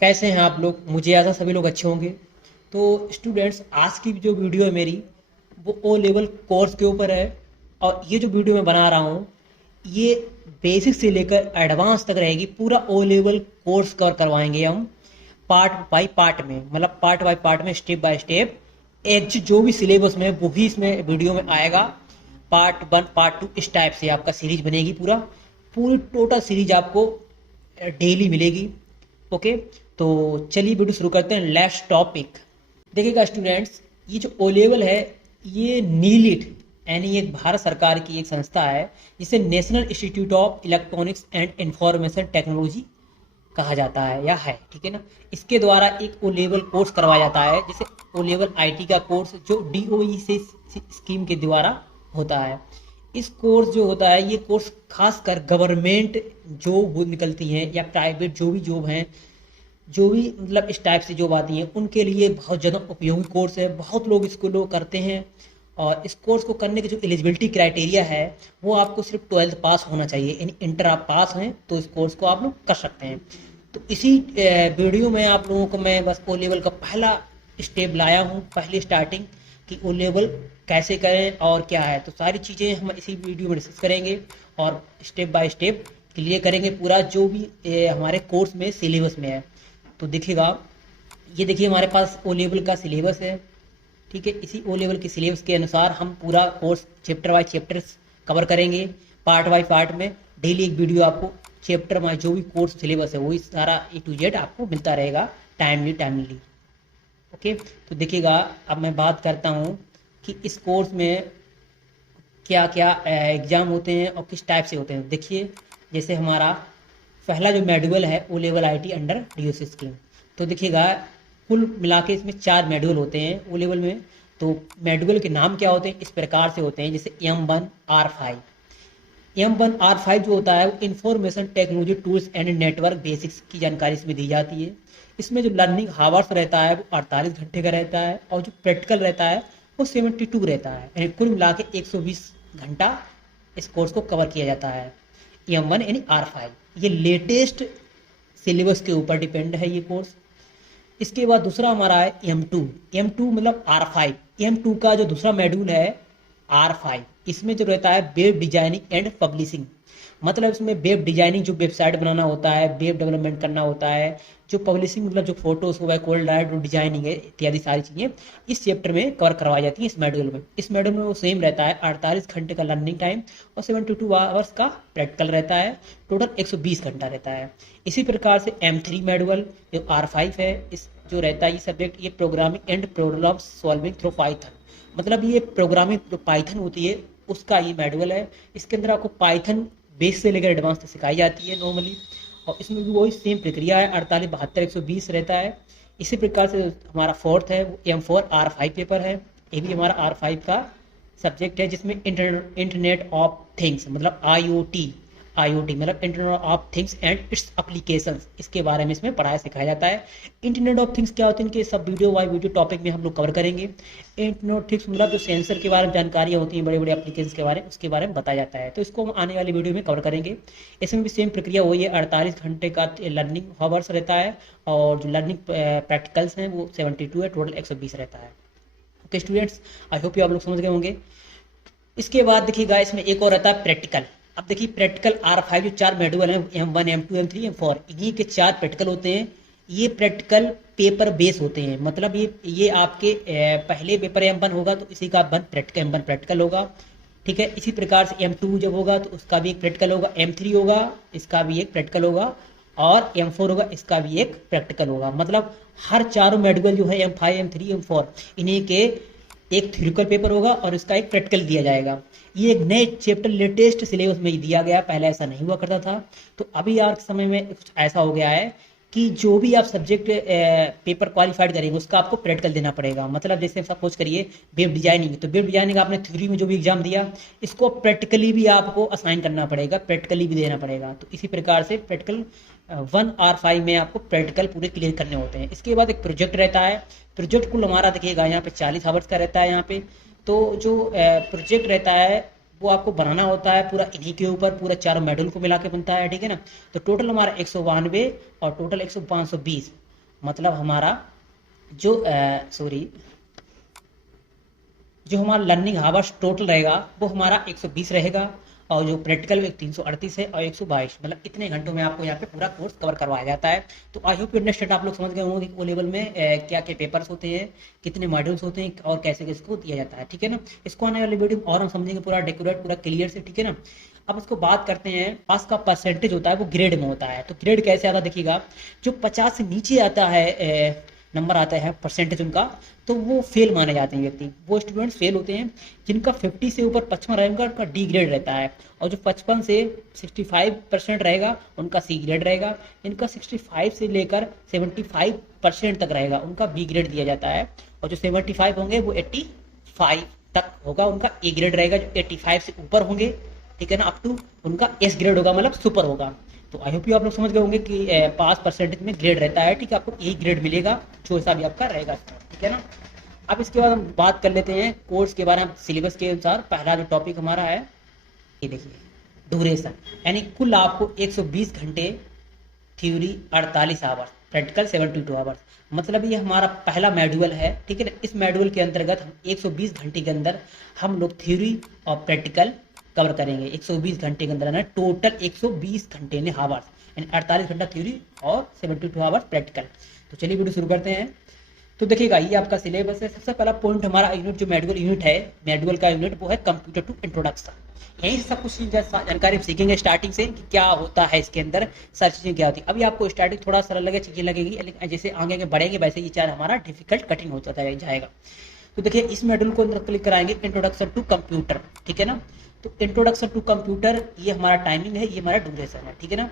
कैसे हैं आप लोग? मुझे ऐसा सभी लोग अच्छे होंगे। तो स्टूडेंट्स, आज की जो वीडियो है मेरी, वो ओ लेवल कोर्स के ऊपर है। और ये जो वीडियो मैं बना रहा हूँ, ये बेसिक से लेकर एडवांस तक रहेगी। पूरा ओ लेवल कोर्स कवर करवाएंगे हम, पार्ट बाय पार्ट में, मतलब पार्ट बाय पार्ट में, स्टेप बाय स्टेप। एक जो भी सिलेबस में वो ही इसमें वीडियो में आएगा। पार्ट वन, पार्ट टू, इस टाइप से आपका सीरीज बनेगी। पूरी टोटल सीरीज आपको डेली मिलेगी। ओके, तो चलिए वीडियो शुरू करते हैं। Let's topic. देखिएगा स्टूडेंट्स, ये जो ओ लेवल है, ये नीलिट यानी एक भारत सरकार की एक संस्था है, जिसे national institute of electronics and information technology कहा जाता है या है, ठीक है ना। इसके द्वारा एक ओ लेवल कोर्स करवाया जाता है, जैसे ओ लेवल आईटी का कोर्स जो डीओई से स्कीम के द्वारा होता है। इस कोर्स जो होता है, ये कोर्स खासकर गवर्नमेंट जॉब निकलती हैं या प्राइवेट जो भी जॉब हैं, जो भी मतलब इस टाइप से जॉब आती हैं, उनके लिए बहुत ज़्यादा उपयोगी कोर्स है। बहुत लोग इसको लोग करते हैं। और इस कोर्स को करने की जो एलिजिबिलिटी क्राइटेरिया है, वो आपको सिर्फ 12th पास होना चाहिए, यानी इंटर आप पास हैं तो इस कोर्स को आप लोग कर सकते हैं। तो इसी वीडियो में आप लोगों को मैं बस ओ लेवल का पहला स्टेप लाया हूँ, पहली स्टार्टिंग, कि ओ लेवल कैसे करें और क्या है। तो सारी चीज़ें हम इसी वीडियो में डिस्कस करेंगे और स्टेप बाय स्टेप क्लियर करेंगे पूरा जो भी हमारे कोर्स में सिलेबस में है। तो देखिएगा, ये देखिए हमारे पास ओ लेवल का सिलेबस है, ठीक है। इसी ओ लेवल के सिलेबस के अनुसार हम पूरा course chapter wise chapters cover करेंगे, पार्ट बाय पार्ट में। डेली एक वीडियो आपको चैप्टर वाइज जो भी कोर्स सिलेबस है वही सारा A to Z आपको मिलता रहेगा, टाइमली। ओके, तो देखिएगा, अब मैं बात करता हूँ कि इस कोर्स में क्या क्या एग्ज़ाम होते हैं और किस टाइप से होते हैं। देखिए, जैसे हमारा पहला जो मॉड्यूल है O level IT under DOC scheme, तो देखिएगा कुल मिला के इसमें 4 मॉड्यूल होते हैं ओ लेवल में। तो मॉड्यूल के नाम क्या होते हैं, इस प्रकार से होते हैं, जैसे M1R5। M1R5 जो होता है वो information technology tools and network basics की जानकारी इसमें दी जाती है। इसमें जो लर्निंग हावर्स रहता है वो 48 घंटे का रहता है, और जो प्रैक्टिकल रहता है वो 72 रहता है, यानी कुल मिला के 120 घंटा इस कोर्स को कवर किया जाता है। M1 यानी R5, ये लेटेस्ट सिलेबस के ऊपर डिपेंड है ये कोर्स। इसके बाद दूसरा हमारा है M2 मतलब R5। M2 का जो दूसरा मॉड्यूल है R5, इसमें जो रहता है वेब डिजाइनिंग एंड पब्लिशिंग। मतलब इसमें वेब डिजाइनिंग, जो वेबसाइट बनाना होता है, वेब डेवलपमेंट करना होता है, जो पब्लिशिंग मतलब जो फोटोज हुआ है, कोल्ड डायरेक्ट डिजाइनिंग है, इत्यादि सारी चीज़ें इस चैप्टर में कवर करवाई जाती हैं इस मॉड्यूल में। इस मॉड्यूल में वो सेम रहता है, 48 घंटे का लर्निंग टाइम और 72 आवर्स का प्रैक्टिकल रहता है, टोटल 120 घंटा रहता है। इसी प्रकार से M3 मॉड्यूल जो R5 है, इस जो रहता है ये सब्जेक्ट, ये programming and problem solving through Python, मतलब ये प्रोग्रामिंग जो पाइथन होती है उसका ये मॉड्यूल है। इसके अंदर आपको पाइथन बेस से लेकर एडवांस तक सिखाई जाती है नॉर्मली, और इसमें भी वही सेम प्रक्रिया है, 48, 72, 120 रहता है। इसी प्रकार से हमारा फोर्थ है वो M4R5 पेपर है। ये भी हमारा R5 का सब्जेक्ट है, जिसमें इंटरनेट ऑफ थिंग्स मतलब IoT मतलब internet of things and it's applications, इसके बारे में इसमें पढ़ाया सिखाया जाता है। इंटरनेट ऑफ थिंग्स क्या होते हैं, इनके सब वीडियो बाय वीडियो टॉपिक में हम लोग कवर करेंगे। इंटरनेट ऑफ थिंग्स मतलब जो सेंसर के बारे में जानकारियाँ होती हैं, बड़े बड़े एप्लीकेशन के बारे में, उसके बारे में बताया जाता है। तो इसको हम आने वाली वीडियो में कवर करेंगे। इसमें भी सेम प्रक्रिया वही है, 48 घंटे का लर्निंग हावर्स रहता है, और जो लर्निंग प्रैक्टिकल्स हैं वो 72 है, टोटल 120 रहता है। Okay students, I hope you आप लोग समझ गए होंगे। इसके बाद देखिएगा, इसमें एक और रहता है प्रैक्टिकल। अब देखिए, प्रैक्टिकल R5 जो 4 मॉड्यूल हैं, M1, M2, M3, M4, इन्हीं के 4 प्रैक्टिकल होते हैं। ये प्रैक्टिकल पेपर बेस होते हैं, मतलब ये आपके पहले पेपर M1 होगा तो इसी का M1 प्रैक्टिकल होगा, ठीक है। इसी प्रकार से M2 जब होगा तो उसका भी एक प्रैक्टिकल होगा, M3 होगा इसका भी एक प्रैक्टिकल होगा, और M4 होगा इसका भी एक प्रैक्टिकल होगा। मतलब हर चारों मॉड्यूल जो है M5, M3, M4, इन्हीं के एक थ्योरिटिकल पेपर होगा और इसका एक प्रैक्टिकल दिया जाएगा। ये एक नए चैप्टर लेटेस्ट सिलेबस में ही दिया गया, पहले ऐसा नहीं हुआ करता था। तो अभी यार समय में कुछ ऐसा हो गया है कि जो भी आप सब्जेक्ट पेपर क्वालिफाइड करेंगे उसका आपको प्रैक्टिकल देना पड़ेगा। मतलब जैसे सपोज करिए वेब डिजाइनिंग, तो वेब डिजाइनिंग आपने थ्योरी में जो भी एग्जाम दिया, इसको प्रैक्टिकली भी आपको असाइन करना पड़ेगा, प्रैक्टिकली भी देना पड़ेगा। तो इसी प्रकार से प्रैक्टिकल 1R5 में आपको प्रैक्टिकल पूरे क्लियर करने होते हैं। इसके बाद एक प्रोजेक्ट रहता है। प्रोजेक्ट कुल हमारा देखिएगा यहाँ पे 40 आवर्स का रहता है यहाँ पे। तो जो प्रोजेक्ट रहता है वो आपको बनाना होता है पूरा इन्हीं के ऊपर, पूरा 4 मॉड्यूल को मिला के बनता है, ठीक है ना। तो टोटल हमारा 192 और टोटल 520, मतलब हमारा जो जो हमारा लर्निंग आवर्स टोटल रहेगा वो हमारा 120 रहेगा, और जो प्रैक्टिकल 338 है और 122, मतलब इतने घंटों में आपको यहाँ पे पूरा कोर्स कवर करवाया जाता है। तो आई होप यू अंडरस्टैंड, आप लोग समझ गए होंगे ओ लेवल में क्या क्या पेपर्स होते हैं, कितने मॉड्यूल्स होते हैं और कैसे कैसे को दिया जाता है, ठीक है ना। इसको आने वाली वीडियो में और हम समझेंगे पूरा डेकोरेट, पूरा क्लियर से, ठीक है ना। अब उसको बात करते हैं, पास का परसेंटेज होता है वो ग्रेड में होता है। तो ग्रेड कैसे आता है देखिएगा, जो 50 से नीचे आता है नंबर आता है परसेंटेज उनका, तो वो फेल माने जाते हैं व्यक्ति, वो स्टूडेंट्स फेल होते हैं। जिनका 50 से ऊपर 55 रहेगा उनका डी ग्रेड रहता है, और जो 55 से 65% रहेगा उनका सी ग्रेड रहेगा। इनका 65 से लेकर 75% तक रहेगा उनका बी ग्रेड दिया जाता है, और जो 75 होंगे वो 85 तक होगा उनका ए ग्रेड रहेगा। जो 85 से ऊपर होंगे, ठीक है ना, अप टू उनका एस ग्रेड होगा, मतलब सुपर होगा। तो आई होप यू आप लोग समझ गए होंगे कि पास परसेंटेज में ग्रेड रहता है, ठीक है, आपको ए ग्रेड मिलेगा जो हिसाब भी आपका रहेगा, ठीक है ना। अब इसके बाद हम बात कर लेते हैं कोर्स के बारे में सिलेबस के अनुसार। पहला जो टॉपिक हमारा है ये देखिए, ड्यूरेशन, यानी कुल आपको 120 घंटे, थ्योरी 48 आवर्स, प्रैक्टिकल 72 आवर्स, मतलब ये हमारा पहला मॉड्यूल है, ठीक है ना। इस मॉड्यूल के अंतर्गत हम 120 घंटे के अंदर हम लोग थ्योरी और प्रैक्टिकल कवर करेंगे। 120 घंटे के अंदर ना टोटल 120 घंटे ने आवर्स, यानी 48 घंटा थ्योरी और 72 आवर्स प्रैक्टिकल। तो चलिए वीडियो शुरू करते हैं। तो देखिएगा ये आपका सिलेबस है। सबसे पहला पॉइंट हमारा यूनिट, जो मॉड्यूल यूनिट है, मॉड्यूल का यूनिट वो है कंप्यूटर टू इंट्रोडक्शन। यही सब कुछ जानकारी सीखेंगे स्टार्टिंग से कि क्या होता है इसके अंदर, सारी चीजें क्या होती है। अभी आपको स्टार्टिंग थोड़ा सरल लगे, चीजें लगेगी, लेकिन जैसे आगे बढ़ेंगे वैसे ये चार हमारा डिफिकल्ट कठिन होता जाएगा। तो देखिए इस मॉड्यूल को क्लिक कराएंगे, इंट्रोडक्शन टू कंप्यूटर, ठीक है ना। तो इंट्रोडक्शन टू कंप्यूटर ये हमारा टाइमिंग है, ये हमारा ड्यूरेशन है, ठीक है ना।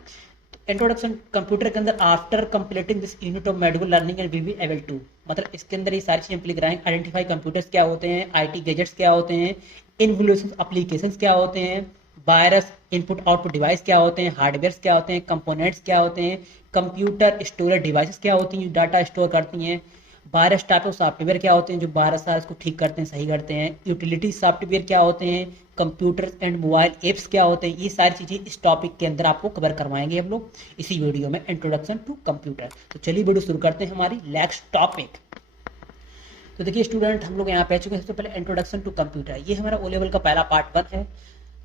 इंट्रोडक्शन कंप्यूटर के अंदर after completing this unit of module learning and we be able to, मतलब इसके अंदर ये सारी चीजें क्लिक कराएंगे। आइडेंटिफाई कंप्यूटर्स क्या होते हैं, आईटी गैजेट्स क्या होते हैं, इन्वोल्यूशन एप्लीकेशंस क्या होते हैं, वायरस इनपुट आउटपुट डिवाइस क्या होते हैं, हार्डवेयर क्या होते हैं, कंपोनेंट्स क्या होते हैं, कंप्यूटर स्टोरेज डिवाइसेस क्या होती हैं जो डाटा स्टोर करती हैं, वायरस टाइप ऑफ सॉफ्टवेयर क्या होते हैं जो वायरस को ठीक करते हैं, सही करते हैं, यूटिलिटी सॉफ्टवेयर क्या होते हैं, कंप्यूटर एंड मोबाइल एप्स क्या होते हैं। ये सारी चीजें इस टॉपिक के अंदर आपको कवर करवाएंगे हम लोग इसी वीडियो में, इंट्रोडक्शन टू कंप्यूटर। तो चलिए वीडियो शुरू करते हैं हमारी नेक्स्ट टॉपिक। तो देखिए स्टूडेंट, हम लोग यहाँ पे आ चुके हैं। सबसे पहले इंट्रोडक्शन टू कंप्यूटर, ये हमारा ओ लेवल का पहला पार्ट 1 है।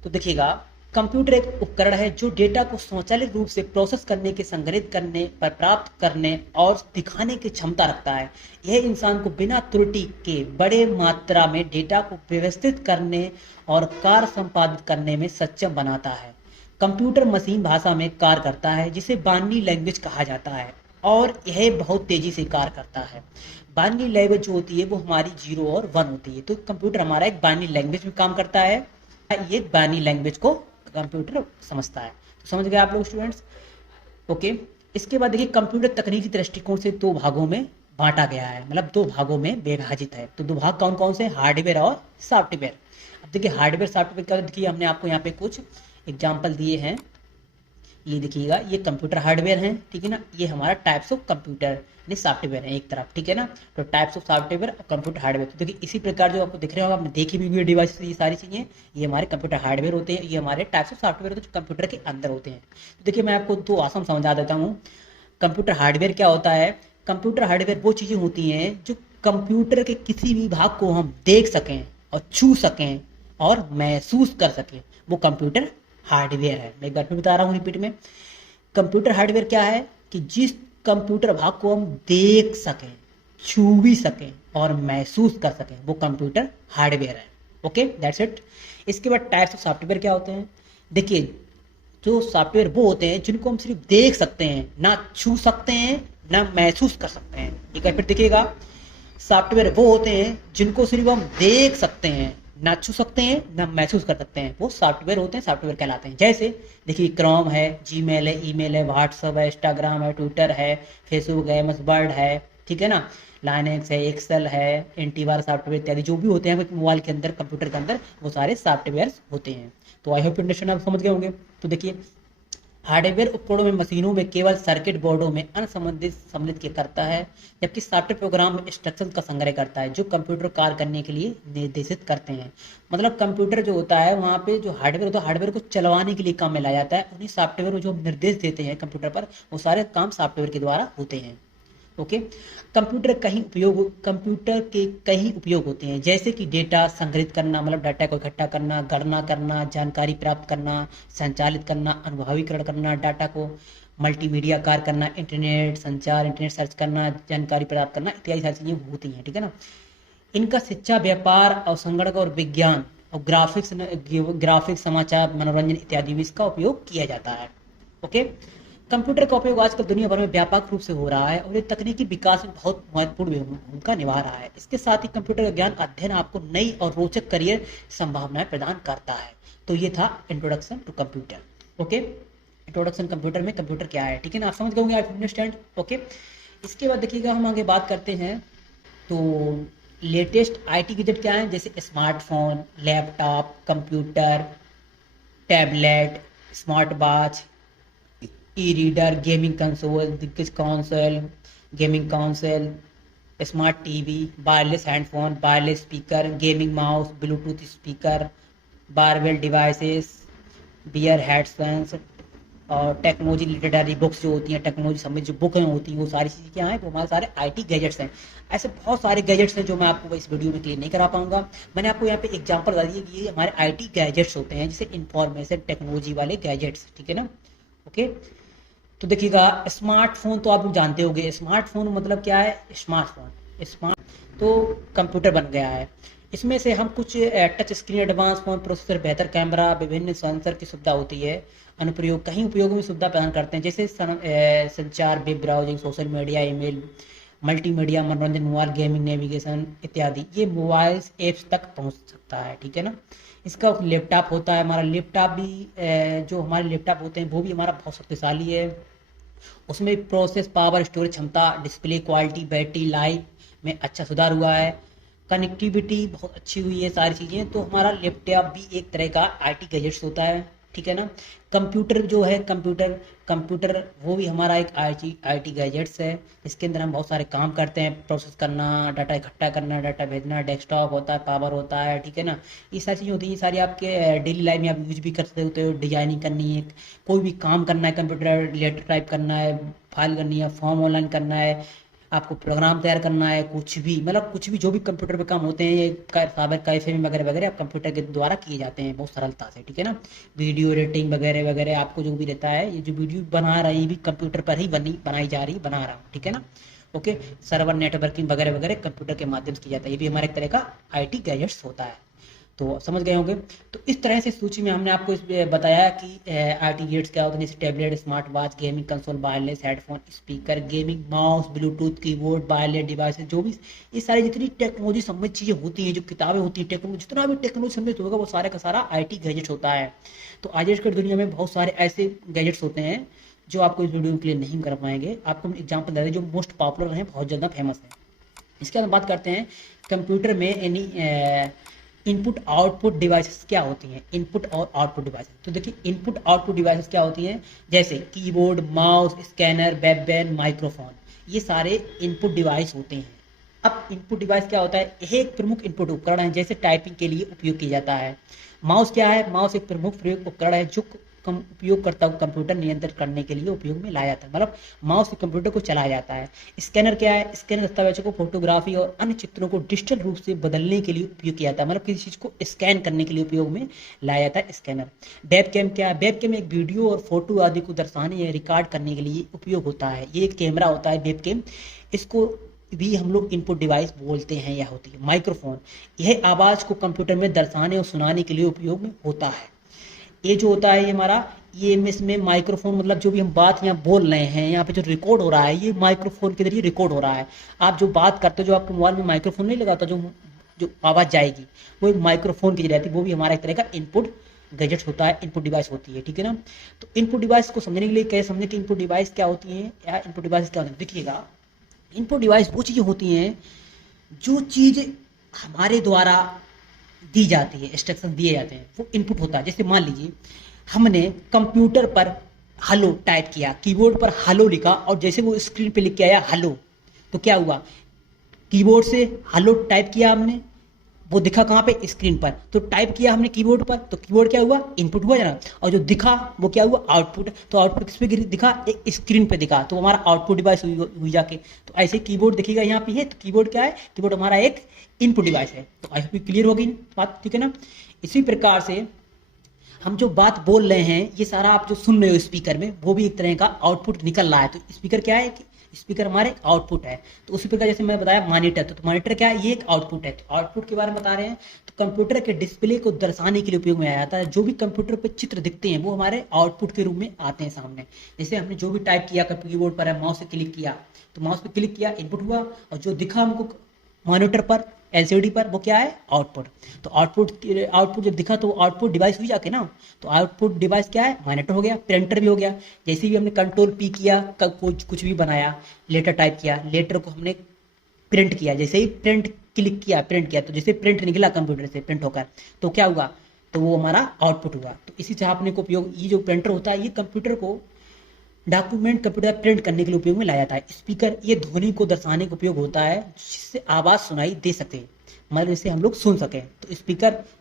तो देखिएगा, कंप्यूटर एक उपकरण है जो डेटा को स्वचालित रूप से प्रोसेस करने के, संग्रहित करने पर, प्राप्त करने और दिखाने की क्षमता रखता है। यह इंसान को बिना त्रुटि के बड़े मात्रा में डेटा को व्यवस्थित करने और कार्य संपादित करने में सक्षम बनाता है। कंप्यूटर मशीन भाषा में कार्य करता है जिसे बाइनरी लैंग्वेज कहा जाता है, और यह बहुत तेजी से कार्य करता है। बाइनरी लैंग्वेज जो होती है वो हमारी 0 और 1 होती है। तो कंप्यूटर हमारा एक बाइनरी लैंग्वेज में काम करता है, ये बाइनरी लैंग्वेज को कंप्यूटर समझता है। तो समझ गए आप लोग स्टूडेंट्स, ओके। इसके बाद देखिए, कंप्यूटर तकनीकी दृष्टिकोण से 2 भागों में बांटा गया है, मतलब 2 भागों में विभाजित है। तो 2 भाग कौन कौन से, हार्डवेयर और सॉफ्टवेयर। अब देखिए हार्डवेयर सॉफ्टवेयर का देखिए, हमने आपको यहाँ पे कुछ एग्जाम्पल दिए हैं। ये देखिएगा, ये कंप्यूटर हार्डवेयर हैं, ठीक है ना। ये हमारा टाइप्स ऑफ कंप्यूटर सॉफ्टवेयर है एक तरफ, ठीक है ना। तो टाइप्स ऑफ सॉफ्टवेयर और कंप्यूटर हार्डवेयर, तो देखिए इसी प्रकार जो आपको दिख रहे होगा, आपने देखी भी वीडियो डिवाइस, ये सारी चीजें ये हमारे कंप्यूटर हार्डवेयर होते हैं, ये हमारे टाइप्स ऑफ सॉफ्टवेयर होते हैं जो कंप्यूटर के अंदर होते हैं। तो देखिए मैं आपको 2 आसान समझा देता हूँ। कंप्यूटर हार्डवेयर क्या होता है, कंप्यूटर हार्डवेयर वो चीजें होती हैं जो कंप्यूटर के किसी भी भाग को हम देख सकें और छू सकें और महसूस कर सकें, वो कंप्यूटर हार्डवेयर है। मैं एक बार फिर बता रहा हूँ रिपीट में, कंप्यूटर हार्डवेयर क्या है कि जिस कंप्यूटर भाग को हम देख सकें, छू भी सकें और महसूस कर सकें, वो कंप्यूटर हार्डवेयर है। Okay, that's it. इसके बाद टाइप्स ऑफ सॉफ्टवेयर क्या होते हैं। देखिए जो सॉफ्टवेयर वो होते हैं जिनको हम सिर्फ देख सकते हैं, ना छू सकते हैं ना महसूस कर सकते हैं। एक बार फिर देखिएगा, सॉफ्टवेयर वो होते हैं जिनको सिर्फ हम देख सकते हैं, ना छू सकते हैं ना महसूस कर सकते हैं, वो सॉफ्टवेयर होते हैं, सॉफ्टवेयर कहलाते हैं। जैसे देखिए क्रोम है, जीमेल है, ईमेल है, व्हाट्सएप है, इंस्टाग्राम है, ट्विटर है, फेसबुक है, एमएस वर्ड है, ठीक है ना, लाइनक्स है, एक्सेल है, एंटीवायरस सॉफ्टवेयर इत्यादि जो भी होते हैं मोबाइल के अंदर, कंप्यूटर के अंदर, वो सारे सॉफ्टवेयर होते हैं। तो आई होप अंडरस्टैंड आप समझ गए होंगे। तो देखिए हार्डवेयर उपकरणों में, मशीनों में केवल सर्किट बोर्डों में अनसंबंधित सम्मिलित किया करता है, जबकि सॉफ्टवेयर प्रोग्राम में इंस्ट्रक्शन का संग्रह करता है जो कंप्यूटर कार्य करने के लिए निर्देशित करते हैं। मतलब कंप्यूटर जो होता है वहाँ पे जो हार्डवेयर होता है, हार्डवेयर को चलवाने के लिए काम में लाया जाता है। उन्हीं सॉफ्टवेयर जो निर्देश देते हैं कंप्यूटर पर, वो सारे काम सॉफ्टवेयर के द्वारा होते हैं। ओके। कंप्यूटर के कई उपयोग होते हैं, जैसे कि डेटा संग्रहित करना, मतलब डाटा को इकट्ठा करना, गणना करना, जानकारी प्राप्त करना, संचालित करना, अनुभवीकरण करना, डाटा को मल्टीमीडिया कार्य करना, इंटरनेट संचार, इंटरनेट सर्च करना, जानकारी प्राप्त करना इत्यादि सारी चीज़ें होती हैं, ठीक है ना। इनका शिक्षा, व्यापार और संगणक और विज्ञान और ग्राफिक्स, समाचार, मनोरंजन इत्यादि में इसका उपयोग किया जाता है। ओके। कंप्यूटर का उपयोग आजकल दुनिया भर में व्यापक रूप से हो रहा है और ये तकनीकी विकास में बहुत महत्वपूर्ण भूमिका निभा रहा है। इसके साथ ही कंप्यूटर का ज्ञान अध्ययन आपको नई और रोचक करियर संभावनाएं प्रदान करता है। तो ये था introduction to computer. Okay, introduction computer में कंप्यूटर क्या है, ठीक है ना, आप समझ गए होंगे, आप अंडरस्टैंड। ओके, इसके बाद देखिएगा हम आगे बात करते हैं। तो लेटेस्ट आईटी गैजेट क्या है, जैसे smartphone, laptop, computer, tablet, smart watch, e reader, gaming console, gaming console, smart TV, wireless handphone, wireless speaker, gaming mouse, Bluetooth speaker, wearable devices, VR headsets और टेक्नोलॉजी रिलेटेड बुक्स जो होती हैं, technology संबंधित जो book होती हैं, वो सारी चीज़ें क्या हैं, वो हमारे सारे आईटी गैजेट्स हैं। ऐसे बहुत सारे गैजेट्स हैं जो मैं आपको इस वीडियो में क्लियर नहीं करा पाऊंगा। मैंने आपको यहाँ पे एग्जांपल बता दिया कि ये हमारे आईटी गैजेट्स होते हैं, जैसे इंफॉर्मेशन टेक्नोलॉजी वाले गैजेट्स, ठीक है ना। ओके, तो देखिएगा स्मार्टफोन तो आप लोग जानते होंगे, स्मार्टफोन मतलब क्या है, स्मार्ट तो कंप्यूटर बन गया है। इसमें से हम कुछ touch screen, advance phone, processor, बेहतर कैमरा, विभिन्न सेंसर की सुविधा होती है। अनुप्रयोग, कहीं उपयोगों में सुविधा प्रदान करते हैं, जैसे संचार, web browsing, social media, email, multimedia, मनोरंजन, मोबाइल गेमिंग, नेविगेशन इत्यादि। ये मोबाइल एप्स तक पहुंच सकता है, ठीक है ना। इसका लैपटॉप होता है, हमारा लैपटॉप भी जो हमारे लैपटॉप होते हैं वो भी हमारा बहुत शक्तिशाली है। उसमें प्रोसेस पावर, स्टोरेज क्षमता, डिस्प्ले क्वालिटी, बैटरी लाइफ में अच्छा सुधार हुआ है, कनेक्टिविटी बहुत अच्छी हुई है, सारी चीज़ें। तो हमारा लैपटॉप भी एक तरह का आईटी गैजेट्स होता है, ठीक है ना। कंप्यूटर जो है, कंप्यूटर वो भी हमारा एक आईटी गैजेट्स है। इसके अंदर हम बहुत सारे काम करते हैं, प्रोसेस करना, डाटा इकट्ठा करना, डाटा भेजना, डेस्कटॉप होता है, पावर होता है, ठीक है ना। ये सारी चीज़ें होती हैं, ये सारी आपके डेली लाइफ में आप यूज भी कर सकते होते हो। डिजाइनिंग करनी है, कोई भी काम करना है, कंप्यूटर लेटर टाइप करना है, फाइल करनी है, फॉर्म ऑनलाइन करना है, आपको प्रोग्राम तैयार करना है, कुछ भी, मतलब कुछ भी जो भी कंप्यूटर पे काम होते हैं, ये साइबर कैफे में वगैरह वगैरह आप कंप्यूटर के द्वारा किए जाते हैं बहुत सरलता से, ठीक है ना। वीडियो एडिटिंग वगैरह वगैरह आपको जो भी रहता है, ये जो वीडियो बना रही है भी कंप्यूटर पर ही बनाई जा रही, बना रहा हूँ, ठीक है ना। ओके, सर्वर नेटवर्किंग वगैरह वगैरह कंप्यूटर के माध्यम से की जाता है, ये भी हमारे एक तरह का आईटी गैजेट्स होता है। तो समझ गए होंगे। तो इस तरह से सूची में हमने आपको बताया कि आईटी गैजेट्स क्या होते हैं, जैसे tablet, smart watch, gaming console, wireless headphone, speaker, gaming mouse, Bluetooth keyboard, wireless devices, जो भी ये सारी जितनी टेक्नोलॉजी संबंधित चीज़ें होती हैं, जो किताबें होती हैं, टेक्नोलॉजी जितना भी टेक्नोलॉजी संबंधित होगा वो सारा का सारा आईटी गैजेट्स होता है। तो आज की दुनिया में बहुत सारे ऐसे गैजेट्स होते हैं जो आपको इस वीडियो में क्लियर नहीं कर पाएंगे। आपको हम एग्जाम्पल दे दें जो मोस्ट पॉपुलर हैं, बहुत ज़्यादा फेमस है। इसके बाद बात करते हैं कंप्यूटर में यानी इनपुट आउटपुट डिवाइसेस क्या होती हैं, इनपुट और आउटपुट डिवाइसेस। तो देखिए इनपुट आउटपुट डिवाइसेस क्या होती हैं, जैसे keyboard, mouse, scanner, webcam, microphone, ये सारे इनपुट डिवाइस होते हैं। अब इनपुट डिवाइस क्या होता है, यह एक प्रमुख इनपुट उपकरण है, जैसे टाइपिंग के लिए उपयोग किया जाता है। माउस क्या है, माउस एक प्रमुख प्रयोग उपकरण है जो उपयोगकर्ता को कंप्यूटर नियंत्रित करने के लिए उपयोग में लाया जाता है, मतलब माउस से कंप्यूटर को चलाया जाता है। स्कैनर क्या है, स्कैनर दस्तावेजों को, फोटोग्राफी और अन्य चित्रों को डिजिटल रूप से बदलने के लिए उपयोग किया जाता है, मतलब किसी चीज को स्कैन करने के लिए उपयोग में लाया जाता है स्कैनर। वेबकैम क्या है, वेबकैम एक वीडियो और फोटो आदि को दर्शाने या रिकॉर्ड करने के लिए उपयोग होता है। ये एक कैमरा होता है वेबकैम, इसको भी हम लोग इनपुट डिवाइस बोलते हैं या होती है। माइक्रोफोन, यह आवाज को कंप्यूटर में दर्शाने और सुनाने के लिए उपयोग में होता है। ये जो होता है ये हमारा, ये इसमें माइक्रोफोन मतलब जो भी हम बात यहाँ बोल रहे हैं, यहाँ पे जो रिकॉर्ड हो रहा है ये माइक्रोफोन के जरिए रिकॉर्ड हो रहा है। आप जो बात करते हो, जो आपके मोबाइल में माइक्रोफोन नहीं लगाता, जो जो आवाज़ जाएगी वो एक माइक्रोफोन की जरिए आती है, वो भी हमारा एक तरह का इनपुट गैजेट्स होता है, इनपुट डिवाइस होती है, ठीक है ना। तो इनपुट डिवाइस को समझने के लिए कैसे समझने की इनपुट डिवाइस क्या होती है या इनपुट डिवाइस क्या होती है, देखिएगा इनपुट डिवाइस वो चीज़ें होती हैं जो चीज़ हमारे द्वारा दी जाती है, इंस्ट्रक्शन दिए जाते हैं, वो इनपुट होता है। जैसे मान लीजिए हमने कंप्यूटर पर हेलो टाइप किया, कीबोर्ड पर हेलो लिखा और जैसे वो स्क्रीन पे लिख के आया हेलो, तो क्या हुआ, कीबोर्ड से हेलो टाइप किया हमने, वो दिखा कहाँ पे, स्क्रीन पर। तो टाइप किया हमने कीबोर्ड पर, तो कीबोर्ड क्या हुआ, इनपुट हुआ ना, और जो दिखा वो क्या हुआ, आउटपुट। तो आउटपुट किस पे दिखा, एक स्क्रीन पे दिखा, तो हमारा आउटपुट डिवाइस हुई जाके। तो ऐसे कीबोर्ड दिखेगा यहाँ पे है, तो कीबोर्ड क्या है, कीबोर्ड हमारा एक इनपुट डिवाइस है। तो आई होप क्लियर होगी बात, ठीक है ना। इसी प्रकार से हम जो बात बोल रहे हैं, ये सारा आप जो सुन रहे हो स्पीकर में, वो भी एक तरह का आउटपुट निकल रहा है। तो स्पीकर क्या है कि स्पीकर हमारे आउटपुट है। तो उसी प्रकार जैसे मैं बताया मॉनिटर, तो मॉनिटर क्या है, ये एक आउटपुट है। तो आउटपुट के बारे में बता रहे हैं, तो कंप्यूटर के डिस्प्ले को दर्शाने के लिए उपयोग में आया जाता है। जो भी कंप्यूटर पर चित्र दिखते हैं वो हमारे आउटपुट के रूप में आते हैं सामने। जैसे हमने जो भी टाइप किया कीबोर्ड पर है, माउस से क्लिक किया, तो माउस पे क्लिक किया, इनपुट हुआ, और जो दिखा हमको मॉनिटर पर, एलसीडी पर, वो क्या है, आउटपुट। तो आउटपुट जब दिखा तो आउटपुट डिवाइस हुई जाके ना। तो आउटपुट डिवाइस क्या है, मॉनिटर हो गया, प्रिंटर भी हो गया। जैसे भी हमने कंट्रोल पी किया, कुछ भी बनाया, लेटर टाइप किया, लेटर को हमने प्रिंट किया, जैसे ही प्रिंट किया, तो जैसे प्रिंट निकला कंप्यूटर से प्रिंट होकर, तो क्या हुआ, तो वो हमारा आउटपुट हुआ। तो इसी से आपने को उपयोग, ये जो प्रिंटर होता है, ये कंप्यूटर को डॉक्यूमेंट कंप्यूटर प्रिंट करने के लिए उपयोग में लाया जाता है। स्पीकर ये ध्वनि को दर्शाने का उपयोग होता है, जिससे आवाज सुनाई दे सके, मतलब इसे हम लोग सुन सके। तो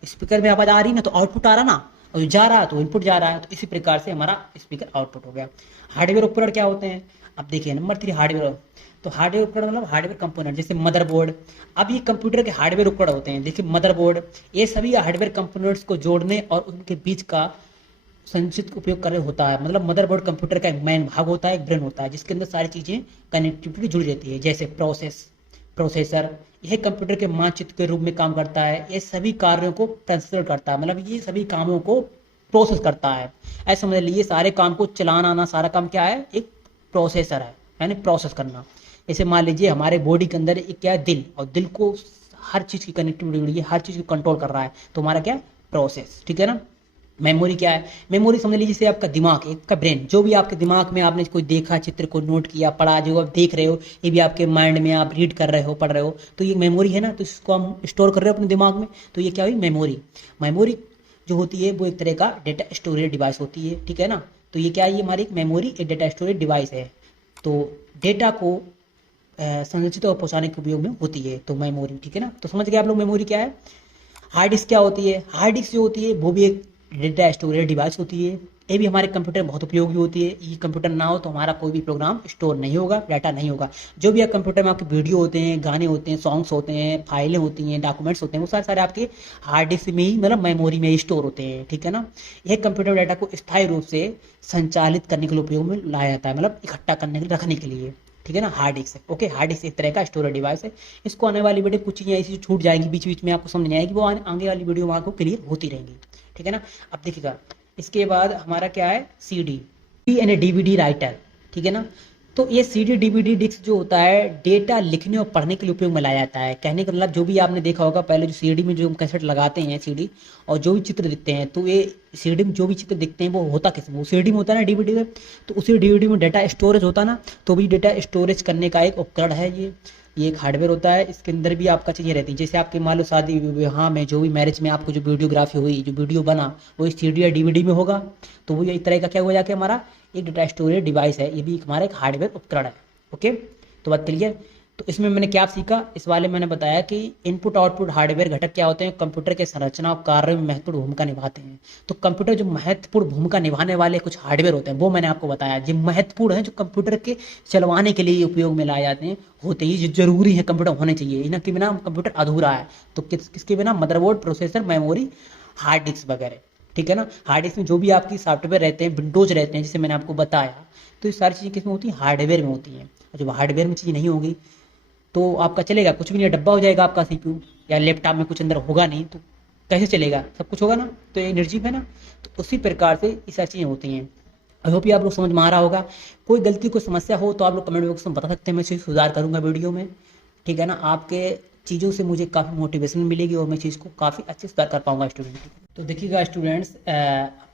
स्पीकर में आवाज आ रही ना, तो आउटपुट आ रहा ना, और जा रहा तो इनपुट जा रहा है। तो इसी प्रकार से हमारा स्पीकर आउटपुट हो गया। हार्डवेयर उपकरण क्या होते हैं, अब देखिए नंबर 3 हार्डवेयर। तो हार्डवेयर उपकरण मतलब हार्डवेयर कंपोनेंट, जैसे मदरबोर्ड। अब ये कंप्यूटर के हार्डवेयर उपकरण होते हैं। देखिए मदरबोर्ड, ये सभी हार्डवेयर कंपोनेंट्स को जोड़ने और उनके बीच का संचित उपयोग कर रहे होता है। मतलब मदरबोर्ड कंप्यूटर का एक मेन भाग होता है, एक ब्रेन होता है, जिसके अंदर सारी चीजें कनेक्टिविटी जुड़ी रहती है। जैसे प्रोसेसर, यह कंप्यूटर के मानचित्र के रूप में काम करता है। ये सभी कार्यों को कंसिडर करता है, मतलब ये सभी कामों को प्रोसेस करता है। ऐसा समझ लीजिए सारे काम को चलाना आना, सारा काम क्या है, एक प्रोसेसर है, यानी प्रोसेस करना। जैसे मान लीजिए हमारे बॉडी के अंदर एक क्या है, दिल, और दिल को हर चीज की कनेक्टिविटी जुड़ी है, हर चीज को कंट्रोल कर रहा है। तो हमारा क्या है, प्रोसेस, ठीक है ना। मेमोरी क्या है, मेमोरी समझ लीजिए जैसे आपका दिमाग, एक का ब्रेन, जो भी आपके दिमाग में आपने कोई देखा, चित्र को नोट किया, पढ़ा, जो आप देख रहे हो, ये भी आपके माइंड में आप रीड कर रहे हो, पढ़ रहे हो, तो ये मेमोरी है ना। तो इसको हम स्टोर कर रहे हो अपने दिमाग में, तो ये क्या हुई, मेमोरी। मेमोरी जो होती है वो एक तरह का डेटा स्टोरेज डिवाइस होती है, ठीक है ना। तो ये क्या है, ये हमारी एक मेमोरी, एक डेटा स्टोरेज डिवाइस है। तो डेटा को संरक्षित और पहुंचाने के उपयोग में होती है, तो मेमोरी, ठीक है ना। तो समझ गए आप लोग मेमोरी क्या है। हार्ड डिस्क क्या होती है, हार्ड डिस्क जो होती है वो भी एक डेटा स्टोरेज डिवाइस होती है। ये भी हमारे कंप्यूटर में बहुत उपयोगी होती है। ये कंप्यूटर ना हो तो हमारा कोई भी प्रोग्राम स्टोर नहीं होगा, डाटा नहीं होगा। जो भी आप कंप्यूटर में आपके वीडियो होते हैं, गाने होते हैं, सॉन्ग्स होते हैं, फाइलें होती हैं, डॉक्यूमेंट्स होते हैं, वो सारे सारे आपके हार्ड डिस्क में ही, मतलब मेमोरी में ही स्टोर होते हैं, ठीक है ना। यह कंप्यूटर डाटा को स्थायी रूप से संचालित करने के लिए उपयोग में लाया जाता है, मतलब इकट्ठा करने के लिए, रखने के लिए, ठीक है ना। Hard disk, okay, hard disk एक तरह का स्टोरेज डिवाइस है। इसको आने वाली वीडियो कुछ चीज़ें ऐसी छूट जाएंगी बीच बीच में, आपको समझ नहीं आएगी, वो आगे वाली वीडियो वहाँ को क्लियर होती रहेंगी, ठीक है ना। अब देखिएगा इसके बाद हमारा क्या है, सीडी यानी डीवीडी राइटर, ठीक है ना। तो ये सीडी डीवीडी डिस्क जो होता है, डेटा लिखने और पढ़ने के लिए उपयोग में लाया जाता है। कहने का मतलब, जो भी आपने देखा होगा पहले, जो सीडी में जो हम कैसेट लगाते हैं सीडी, और जो भी चित्र दिखते हैं, तो ये सीडी में जो भी चित्र दिखते हैं वो होता किस में, वो सीडी में होता है ना, डीवीडी में। तो उसी डीवीडी में डेटा स्टोरेज होता ना, तो भी डेटा स्टोरेज करने का एक उपकरण है ये एक हार्डवेयर होता है। इसके अंदर भी आपका चीज़ें रहती है, जैसे आपके मान लो शादी विवाह में, जो भी मैरिज में आपको जो वीडियोग्राफी हुई, जो वीडियो बना, वो सीडी या डीवीडी में होगा। तो वो एक तरह का क्या हुआ जाके हमारा एक डेटा स्टोरेज डिवाइस है, ये भी हमारा एक हार्डवेयर उपकरण है, ओके। तो बात क्लियर। तो इसमें मैंने क्या सीखा, इस वाले मैंने बताया कि इनपुट आउटपुट हार्डवेयर घटक क्या होते हैं, कंप्यूटर के संरचना और कार्य में महत्वपूर्ण भूमिका निभाते हैं। तो कंप्यूटर जो महत्वपूर्ण भूमिका निभाने वाले कुछ हार्डवेयर होते हैं, वो मैंने आपको बताया, जो महत्वपूर्ण है, जो कंप्यूटर के चलवाने के लिए उपयोग में लाए जाते हैं, होते ही जो जरूरी है, कंप्यूटर होने चाहिए, इनके बिना कंप्यूटर अधूरा है। तो किसके बिना, motherboard, processor, memory, hard disk वगैरह, ठीक है ना। हार्ड डिस्क में जो भी आपकी सॉफ्टवेयर रहते हैं, विंडोज रहते हैं, जैसे मैंने आपको बताया, तो ये सारी चीज़ें किसमें होती हैं, हार्डवेयर में होती हैं। और जब हार्डवेयर में चीज़ नहीं होगी तो आपका चलेगा कुछ भी नहीं, डब्बा हो जाएगा आपका सीपीयू, या लैपटॉप में कुछ अंदर होगा नहीं, तो कैसे चलेगा, सब कुछ होगा ना, तो ये निर्जीव है ना। तो उसी प्रकार से ये सारी चीज़ें होती हैं। आई होप ये आप लोग समझ में आ रहा होगा। कोई गलती, कोई समस्या हो तो आप लोग कमेंट बॉक्स में बता सकते हैं, मैं चीज़ सुधार करूँगा वीडियो में, ठीक है ना। आपके चीज़ों से मुझे काफ़ी मोटिवेशन मिलेगी और मैं चीज़ को काफ़ी अच्छे से सुधार कर पाऊंगा स्टूडेंट। तो देखिएगा स्टूडेंट्स,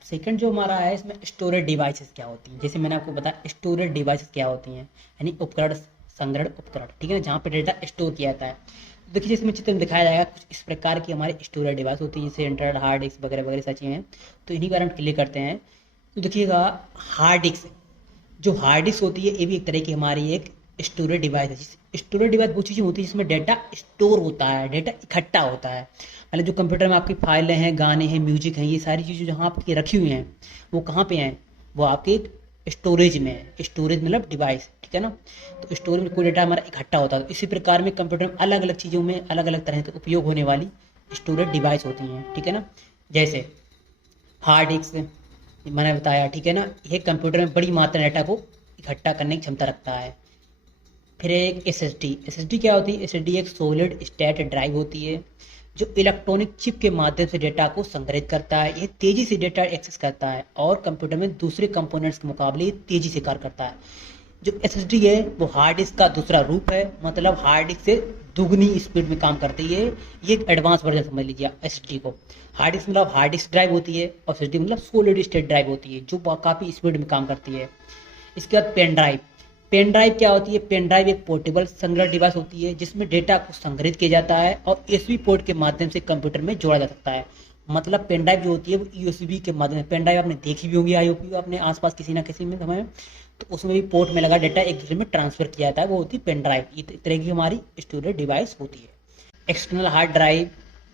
सेकंड जो हमारा है, इसमें स्टोरेज डिवाइसेस क्या होती हैं। जैसे मैंने आपको बताया स्टोरेज डिवाइसेस क्या होती हैं, यानी उपकरण, संग्रहण उपकरण, ठीक है ना, जहाँ पे डेटा स्टोर किया जाता है। तो देखिए जिसमें चित्र में दिखाया जाएगा, कुछ इस प्रकार की हमारी स्टोरेज डिवाइस होती है, जैसे इंटरनेट, हार्ड डिस्क वगैरह वगैरह सारी चीज़ें हैं। तो इन्हीं कारण क्लियर करते हैं। तो देखिएगा हार्ड डिस्क, जो हार्ड डिस्क होती है, ये भी एक तरह की हमारी एक स्टोरेज डिवाइस है। स्टोरेज डिवाइस वो चीज़ होती है जिसमें डेटा स्टोर होता है, डेटा इकट्ठा होता है। मतलब जो कंप्यूटर में आपकी फाइलें हैं, गाने हैं, म्यूजिक हैं, ये सारी चीज़ें जहाँ आपकी रखी हुई हैं वो कहाँ पे हैं, वो आपके स्टोरेज में है। स्टोरेज मतलब डिवाइस, ठीक है ना। तो स्टोरेज में कोई डेटा हमारा इकट्ठा होता है। तो इसी प्रकार में कंप्यूटर में अलग अलग चीज़ों में अलग अलग तरह से उपयोग होने वाली स्टोरेज डिवाइस होती हैं, ठीक है ना। जैसे हार्ड डिस्क मैंने बताया, ठीक है ना, ये कंप्यूटर में बड़ी मात्रा डेटा को इकट्ठा करने की क्षमता रखता है। फिर एक एसएसडी। एसएसडी क्या होती है? एसएसडी एक सॉलिड स्टेट ड्राइव होती है जो इलेक्ट्रॉनिक चिप के माध्यम से डेटा को संग्रहित करता है। यह तेजी से डेटा एक्सेस करता है और कंप्यूटर में दूसरे कंपोनेंट्स के मुकाबले ये तेजी से कार्य करता है। जो एसएसडी है वो हार्ड डिस्क का दूसरा रूप है, मतलब हार्ड डिस्क से दुगनी स्पीड में काम करती है। ये एक एडवांस वर्जन समझ लीजिए एसएसडी को। हार्ड डिस्क मतलब हार्ड डिस्क ड्राइव होती है और एसएसडी मतलब सॉलिड स्टेट ड्राइव होती है जो काफ़ी स्पीड में काम करती है। इसके बाद पेन ड्राइव। पेन ड्राइव क्या होती है? पेन ड्राइव एक पोर्टेबल संग्रह डिवाइस होती है जिसमें डेटा को संग्रहित किया जाता है और यूएसबी पोर्ट के माध्यम से कंप्यूटर में जोड़ा जा सकता है। मतलब पेन ड्राइव जो होती है वो यूएसबी के माध्यम से, पेन ड्राइव आपने देखी भी होंगी, आई होगी अपने आसपास किसी ना किसी में समय, तो उसमें भी पोर्ट में लगा डेटा एक दूसरे में ट्रांसफर किया जाता है, वो होती है पेन ड्राइव। ये तरह की हमारी स्टोरेज डिवाइस होती है। एक्सटर्नल हार्ड ड्राइव,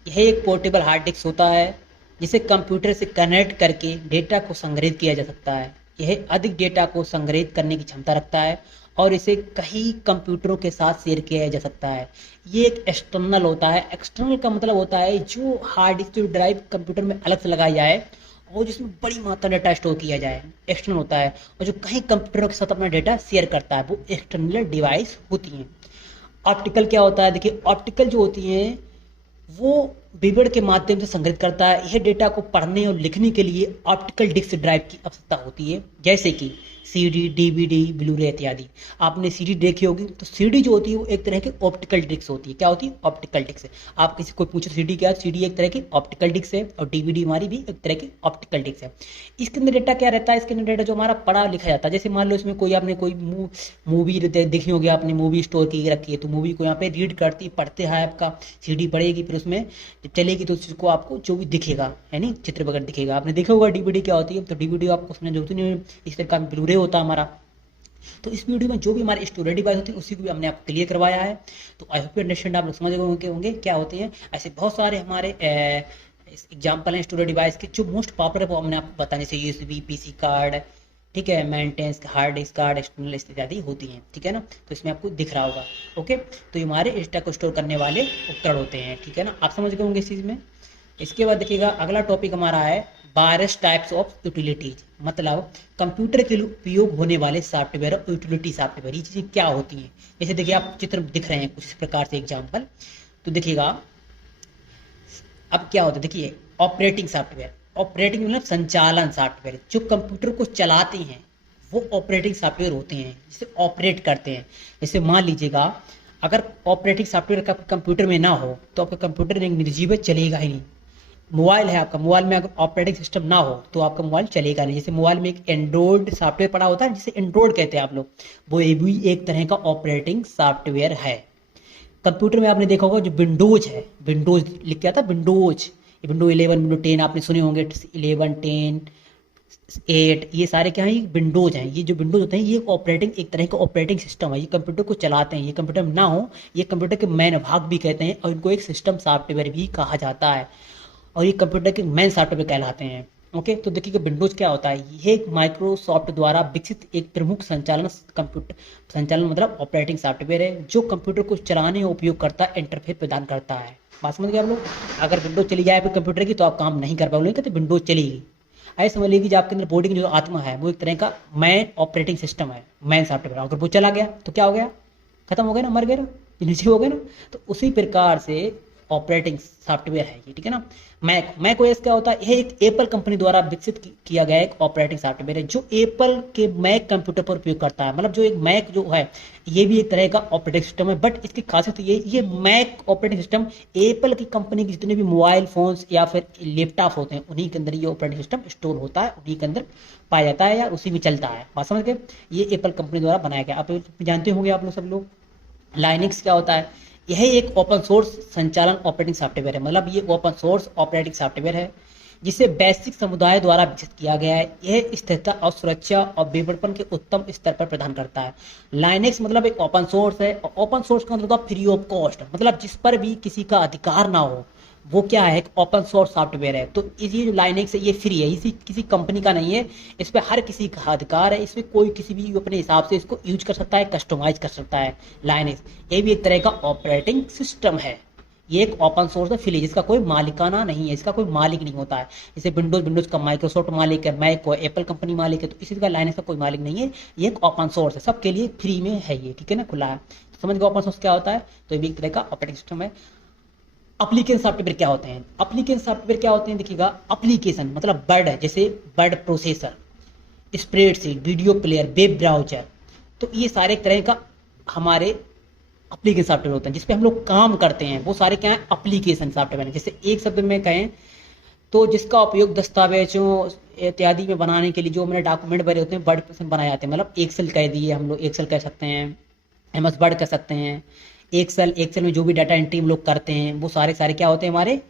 यह एक पोर्टेबल हार्ड डिस्क होता है जिसे कंप्यूटर से कनेक्ट करके डेटा को संग्रहित किया जा सकता है। यह अधिक डेटा को संग्रहित करने की क्षमता रखता है और इसे कई कंप्यूटरों के साथ शेयर किया जा सकता है। ये एक एक्सटर्नल होता है। एक्सटर्नल का मतलब होता है जो हार्ड डिस्क ड्राइव कंप्यूटर में अलग से लगाया जाए और जिसमें बड़ी मात्रा डेटा स्टोर किया जाए, एक्सटर्नल होता है। और जो कई कंप्यूटरों के साथ अपना डेटा शेयर करता है वो एक्सटर्नल डिवाइस होती हैं। ऑप्टिकल क्या होता है? देखिए, ऑप्टिकल जो होती हैं वो विवरण के माध्यम से संग्रहित करता है। यह डेटा को पढ़ने और लिखने के लिए ऑप्टिकल डिस्क ड्राइव की आवश्यकता होती है, जैसे कि सीडी, डीवीडी, ब्लूरे इत्यादि। आपने सीडी देखी होगी, तो सीडी जो होती है वो एक तरह की ऑप्टिकल डिस्क होती है। क्या होती है? Optical disc. आप किसी को पूछो सीडी क्या है, सीडी एक तरह की ऑप्टिकल डिस्क है और डीवीडी हमारी भी एक तरह की ऑप्टिकल डिस्क है। इसके अंदर डेटा क्या रहता है? इसके अंदर डेटा जो हमारा पढ़ा लिखा जाता है, जैसे मान लो इसमें कोई आपने कोई मूवी देखी होगी, आपने मूवी स्टोर की रखी है, तो मूवी को यहाँ पे रीड करती पढ़ते हैं आपका, सीडी पढ़ेगी, फिर उसमें जब चलेगी तो उसको आपको जो भी दिखेगा, है नहीं, चित्र वगैरह दिखेगा। आपने देखा होगा डीवीडी क्या होती है, तो डीवीडी आपको उसमें जो होती है इस तरह का ब्लूरे होता है हमारा। तो इस वीडियो में जो भी हमारी स्टोरेज डिवाइस होती है उसी को भी हमने आपको क्लियर करवाया है। तो आई होप अंडरस्टैंड आप लोग समझ गए होंगे क्या होते हैं। ऐसे बहुत सारे हमारे एग्जाम्पल हैं स्टोरेज डिवाइस के जो मोस्ट पॉपुलर वो हमने आपको बताया, जैसे यूएसबी, पीसी कार्ड, ठीक है, maintenance hard disk card, external इत्यादि होती हैं, ठीक है ना। तो इसमें आपको दिख रहा होगा। ओके, तो ये हमारे डेटा को स्टोर करने वाले उपकरण होते हैं, ठीक है ना। आप समझ गए होंगे इस चीज़ में। इसके बाद देखिएगा अगला टॉपिक हमारा है वायरस टाइप्स ऑफ यूटिलिटीज, मतलब कंप्यूटर के लिए उपयोग होने वाले सॉफ्टवेयर और यूटिलिटी सॉफ्टवेयर, ये चीज़ें क्या होती हैं। जैसे देखिए आप चित्र दिख रहे हैं कुछ इस प्रकार से एग्जाम्पल, तो देखिएगा अब क्या होता है। देखिए ऑपरेटिंग सॉफ्टवेयर, ऑपरेटिंग मतलब संचालन सॉफ्टवेयर, जो कंप्यूटर को चलाते हैं वो ऑपरेटिंग सॉफ्टवेयर होते हैं, जिसे ऑपरेट करते हैं। जैसे मान लीजिएगा अगर ऑपरेटिंग सॉफ्टवेयर का कंप्यूटर में ना हो तो आपका कंप्यूटर एक निर्जीव चलेगा ही नहीं। मोबाइल है आपका, मोबाइल में अगर ऑपरेटिंग सिस्टम ना हो तो आपका मोबाइल चलेगा नहीं। जैसे मोबाइल में एक एंड्रॉयड सॉफ्टवेयर पड़ा होता है जिसे एंड्रॉयड कहते हैं आप लोग, वो भी एक तरह का ऑपरेटिंग सॉफ्टवेयर है। कंप्यूटर में आपने देखा होगा जो विंडोज है, विंडोज लिख के आता है विंडोज, विंडो 11, विंडो 10 आपने सुने होंगे, 11, 10, 8, ये सारे क्या हैं? विंडोज हैं। ये जो विंडोज होते हैं ये ऑपरेटिंग एक तरह का ऑपरेटिंग सिस्टम है, ये कंप्यूटर को चलाते हैं। ये कंप्यूटर में ना हो ये कंप्यूटर के मेन भाग भी कहते हैं और इनको एक सिस्टम सॉफ्टवेयर भी कहा जाता है और ये कंप्यूटर के मेन सॉफ्टवेयर कहलाते हैं। ओके, तो देखिए विंडोज क्या होता है। ये एक माइक्रोसॉफ्ट द्वारा विकसित एक प्रमुख संचालन मतलब ऑपरेटिंग सॉफ्टवेयर है जो कंप्यूटर को चलाने और उपयोगकर्ता इंटरफेस प्रदान करता है। बात समझ गए आप लोग। अगर विंडोज चली जाए कंप्यूटर की तो आप काम नहीं कर पाओगे, कहते विंडोज चलेगी। ऐसे समझ लीजिए कि आपके अंदर बॉडी की जो आत्मा है वो एक तरह का मैन ऑपरेटिंग सिस्टम है, मैन सॉफ्टवेयर। अगर वो चला गया तो क्या हो गया? खत्म हो गया ना, मर गया ना, नीचे हो गया ना। तो उसी प्रकार से ऑपरेटिंग सॉफ्टवेयर है ये, ठीक है ना। मैक ओएस क्या होता है? यह एक एप्पल कंपनी द्वारा विकसित किया गया एक ऑपरेटिंग सॉफ्टवेयर है जो एप्पल के मैक कंप्यूटर पर उपयोग करता है। मतलब जो एक मैक जो है ये भी एक तरह का ऑपरेटिंग सिस्टम है, बट इसकी खासियत ये मैक ऑपरेटिंग सिस्टम एप्पल की कंपनी के जितने भी मोबाइल फोन्स या फिर लैपटॉप होते हैं उन्हीं के अंदर ये ऑपरेटिंग सिस्टम स्टोर होता है, उन्हीं के अंदर पाया जाता है या उसी में चलता है। बात समझ गए। ये एप्पल कंपनी द्वारा बनाया गया, आप जानते होंगे आप लोग सब लोग। लाइनक्स क्या होता है? यह एक ओपन सोर्स संचालन ऑपरेटिंग सॉफ्टवेयर है, मतलब ये ओपन सोर्स ऑपरेटिंग सॉफ्टवेयर है जिसे वैश्विक समुदाय द्वारा विकसित किया गया है। यह स्थिरता और सुरक्षा और विपणन के उत्तम स्तर पर प्रदान करता है। लाइनक्स मतलब एक ओपन सोर्स है और ओपन सोर्स का मतलब फ्री ऑफ कॉस्ट, मतलब जिस पर भी किसी का अधिकार ना हो, वो क्या है, एक ओपन सोर्स सॉफ्टवेयर है। तो ये जो लाइनेक्स है ये फ्री है, इसी किसी कंपनी का नहीं है, इस पर हर किसी का अधिकार है, इसमें कोई किसी भी अपने हिसाब से इसको यूज कर सकता है, कस्टमाइज कर सकता है। लाइनेक्स ये भी एक तरह का ऑपरेटिंग सिस्टम है, ये एक ओपन सोर्स है, फ्री, जिसका कोई मालिकाना नहीं है, इसका कोई मालिक नहीं होता है। जैसे विंडोज का माइक्रोसॉफ्ट मालिक है, मैक को एप्पल कंपनी मालिक है, तो इसी का लाइनेक्स का कोई मालिक नहीं है, ये एक ओपन सोर्स है, सबके लिए फ्री में है ये, ठीक है ना, खुला है। तो समझ गए ओपन सोर्स क्या होता है, तो ये भी एक तरह का ऑपरेटिंग सिस्टम है। अप्लीकेशन सॉफ्टवेयर क्या होते हैं, अप्लीकेशन सॉफ्टवेयर क्या होते हैं, देखिएगा, अप्लीकेशन मतलब वर्ड है, जैसे word processor, spreadsheet, video player, web browser, तो ये सारे एक तरह का हमारे अप्लीकेशन सॉफ्टवेयर होते हैं, जिसपे हम लोग काम करते हैं, वो सारे क्या है, अप्लीकेशन सॉफ्टवेयर है। जैसे एक शब्द में कहें तो जिसका उपयोग दस्तावेजों इत्यादि में बनाने के लिए जो मैंने डॉक्यूमेंट भरे होते हैं, वर्ड में बनाए जाते हैं, मतलब एक्सेल कह दिए हम लोग, एक्सेल कह सकते हैं, एमएस वर्ड कह सकते हैं। एक्सेल में जो भी डाटा एंट्री हम लोग करते हैं, वो सारे सारे क्या होते हैं हमारे,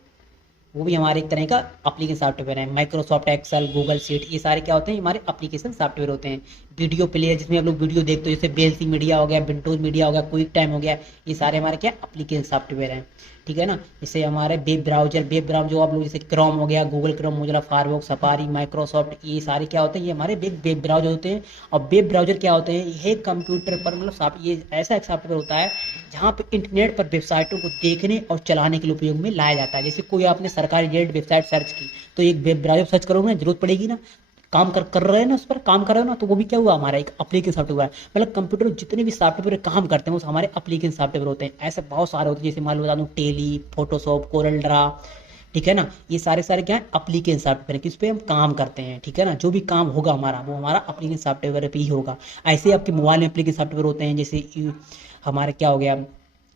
वो भी हमारे एक तरह का एप्लीकेशन सॉफ्टवेयर है। माइक्रोसॉफ्ट एक्सेल, गूगल शीट, ये सारे क्या होते हैं, हमारे एप्लीकेशन सॉफ्टवेयर होते हैं। वीडियो प्लेयर, जिसमें हम लोग वीडियो देखते हो, जैसे बेलसी मीडिया हो गया, विंडोज मीडिया हो गया, क्विक टाइम हो गया, ये सारे हमारे क्या एप्लीकेशन सॉफ्टवेयर हैं, ठीक है ना। जैसे हमारे वेब ब्राउजर, जो आप लोग जैसे क्रोम हो गया, Google Chrome, Mozilla Firefox, safari, Microsoft, ये सारे क्या होते हैं, ये हमारे वेब ब्राउजर होते हैं। और वेब ब्राउजर क्या होते हैं, ये कंप्यूटर पर मतलब ये ऐसा एक सॉफ्टवेयर होता है जहाँ पे इंटरनेट पर वेबसाइटों को देखने और चलाने के लिए उपयोग में लाया जाता है। जैसे कोई आपने सरकारी रेट वेबसाइट सर्च की, तो एक वेब ब्राउजर सर्च करोगे ना, जरूरत पड़ेगी ना, काम कर रहे हैं ना, उस पर काम कर रहे हो ना, तो वो भी क्या हुआ, हमारा एक एप्लीकेशन सॉफ्टवेयर है। मतलब कंप्यूटर जितने भी सॉफ्टवेयर काम करते हैं वो हमारे एप्लीकेशन सॉफ्टवेयर होते हैं। ऐसे बहुत सारे होते हैं, जैसे मान लो बता दूँ, टेली, फोटोशॉप, कोरल ड्रा, ठीक है ना, ये सारे सारे क्या है, एप्लीकेशन सॉफ्टवेयर है, किस पे हम काम करते हैं, ठीक है ना। जो भी काम होगा हमारा, वो हमारा एप्लीकेशन सॉफ्टवेयर पे ही होगा। ऐसे ही आपके मोबाइल में एप्लीकेशन सॉफ्टवेयर होते हैं, जैसे हमारे क्या हो गया,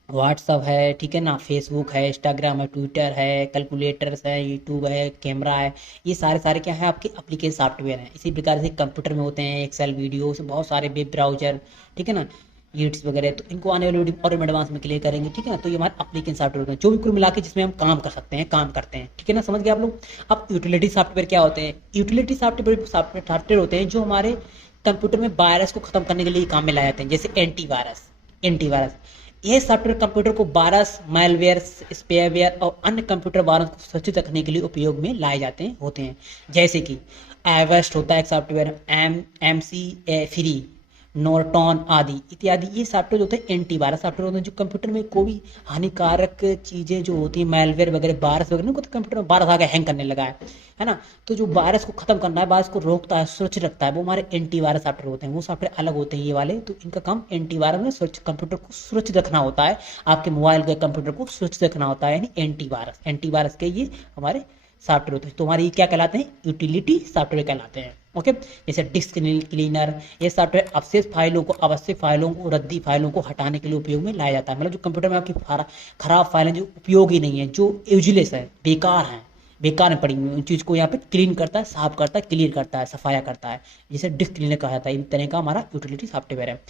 व्हाट्सअप है, ठीक है ना, फेसबुक है, इंस्टाग्राम है, ट्विटर है, कैलकुलेटर्स है, यूट्यूब है, कैमरा है, ये सारे सारे क्या है, आपके एप्लीकेशन सॉफ्टवेयर हैं। इसी प्रकार से कंप्यूटर में होते हैं एक्सेल, वीडियो से बहुत सारे वेब ब्राउजर, ठीक है ना, यूट्स वगैरह, तो इनको आने वाली वीडियो और एडवांस में क्लियर करेंगे, ठीक है ना। तो ये हमारे एप्लीकेशन सॉफ्टवेयर होते हैं, जो भी कुल मिला के जिसमें हम काम कर सकते हैं, काम करते हैं, ठीक है ना, समझ गए आप लोग। अब यूटिलिटी सॉफ्टवेयर क्या होते हैं, यूटिलिटी सॉफ्टवेयर होते हैं जो हमारे कंप्यूटर में वायरस को खत्म करने के लिए काम में लाए जाते हैं, जैसे एंटीवायरस। यह सॉफ्टवेयर कंप्यूटर को वायरस, मैलवेयर, स्पेयरवेयर और अन्य कंप्यूटर वायरस को सुरक्षित रखने के लिए उपयोग में लाए जाते हैं होते हैं। जैसे कि एवेस्ट होता है एक सॉफ्टवेयर, एम सी फ्री, नॉर्टॉन आदि इत्यादि, ये सॉफ्टवेयर होते हैं एंटीवायरस सॉफ्टवेयर होते हैं, जो कंप्यूटर में कोई भी हानिकारक चीज़ें जो होती हैं, मैलवेयर वगैरह, वायरस वगैरह, को तो कंप्यूटर में वायरस आके हैंग करने लगा है ना, तो जो वायरस को खत्म करना है, वायरस को रोकता है, सुरक्षित रखता है, वो हमारे एंटीवायरस सॉफ्टवेयर होते हैं। वो सॉफ्टवेयर अलग होते हैं ये वाले, तो इनका काम एंटीवायरस में कंप्यूटर को सुरक्षित रखना होता है, आपके मोबाइल के कंप्यूटर को सुरक्षित रखना होता है, यानी एंटीवायरस के ये हमारे सॉफ्टवेयर होते हैं। तो हमारे ये क्या कहलाते हैं, यूटिलिटी सॉफ्टवेयर कहलाते हैं, ओके। जैसे डिस्क क्लीनर, ये सॉफ्टवेयर अवशेष फाइलों को, आवश्यक फाइलों को, रद्दी फाइलों को हटाने के लिए उपयोग में लाया जाता है। मतलब जो कंप्यूटर में आपकी खराब फाइलें जो उपयोगी नहीं है, जो यूजलेस है, बेकार में पड़ी हुई, उन चीज़ को यहाँ पे क्लीन करता है, साफ करता है, क्लियर करता है, सफाया करता है, जिसे डिस्क क्लीनर कहा जाता है। इस तरह का हमारा यूटिलिटी सॉफ्टवेयर है।